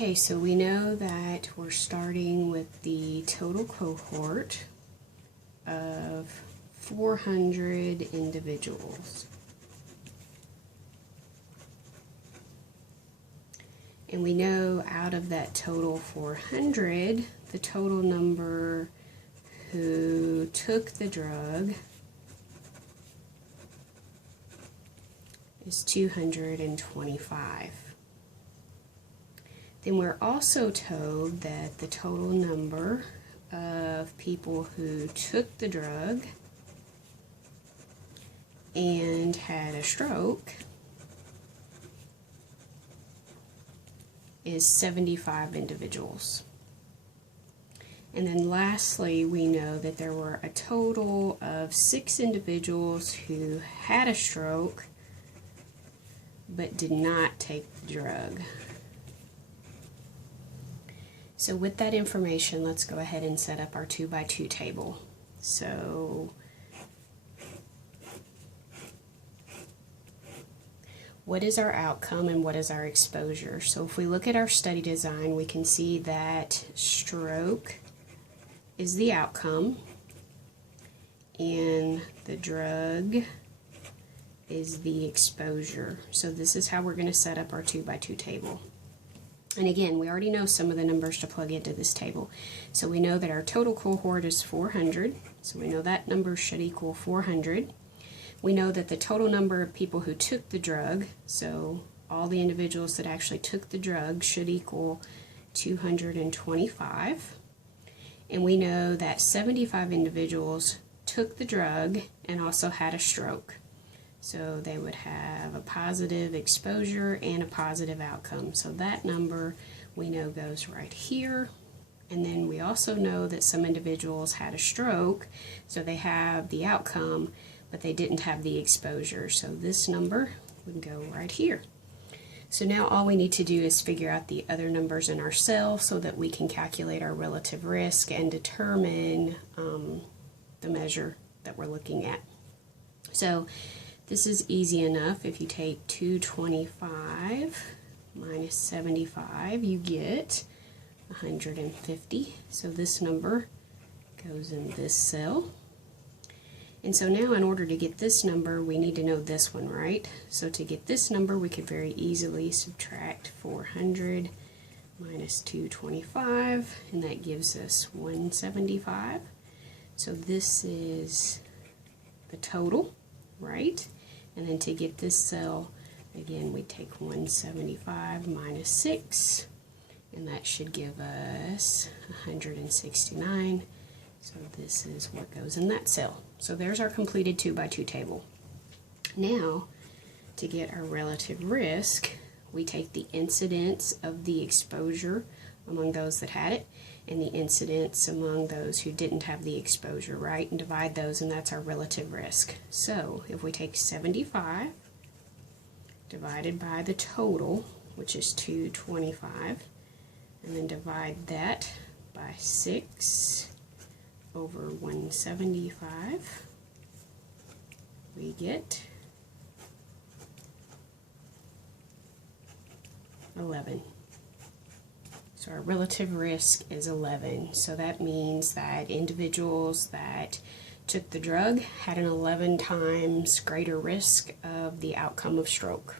Okay, so we know that we're starting with the total cohort of 400 individuals. And we know out of that total 400, the total number who took the drug is 225. Then we're also told that the total number of people who took the drug and had a stroke is 75 individuals. And then lastly, we know that there were a total of 6 individuals who had a stroke but did not take the drug. So with that information, let's go ahead and set up our 2x2 table. So what is our outcome and what is our exposure? So if we look at our study design, we can see that stroke is the outcome and the drug is the exposure. So this is how we're going to set up our 2x2 table. And again, we already know some of the numbers to plug into this table. So we know that our total cohort is 400. So we know that number should equal 400. We know that the total number of people who took the drug, so all the individuals that actually took the drug, should equal 225. And we know that 75 individuals took the drug and also had a stroke. So they would have a positive exposure and a positive outcome. So that number we know goes right here. And then we also know that some individuals had a stroke, so they have the outcome, but they didn't have the exposure. So this number would go right here. So now all we need to do is figure out the other numbers in our cell so that we can calculate our relative risk and determine the measure that we're looking at. So this is easy enough. If you take 225 minus 75, you get 150. So this number goes in this cell. And so now in order to get this number, we need to know this one, right? So to get this number, we could very easily subtract 400 minus 225, and that gives us 175. So this is the total, right? And then to get this cell, again, we take 175 minus 6, and that should give us 169. So this is what goes in that cell. So there's our completed 2x2 table. Now, to get our relative risk, we take the incidence of the exposure among those that had it and the incidence among those who didn't have the exposure, right? And divide those, and that's our relative risk. So if we take 75 divided by the total, which is 225, and then divide that by 6 over 175, we get 11. So our relative risk is 11. So that means that individuals that took the drug had an 11 times greater risk of the outcome of stroke.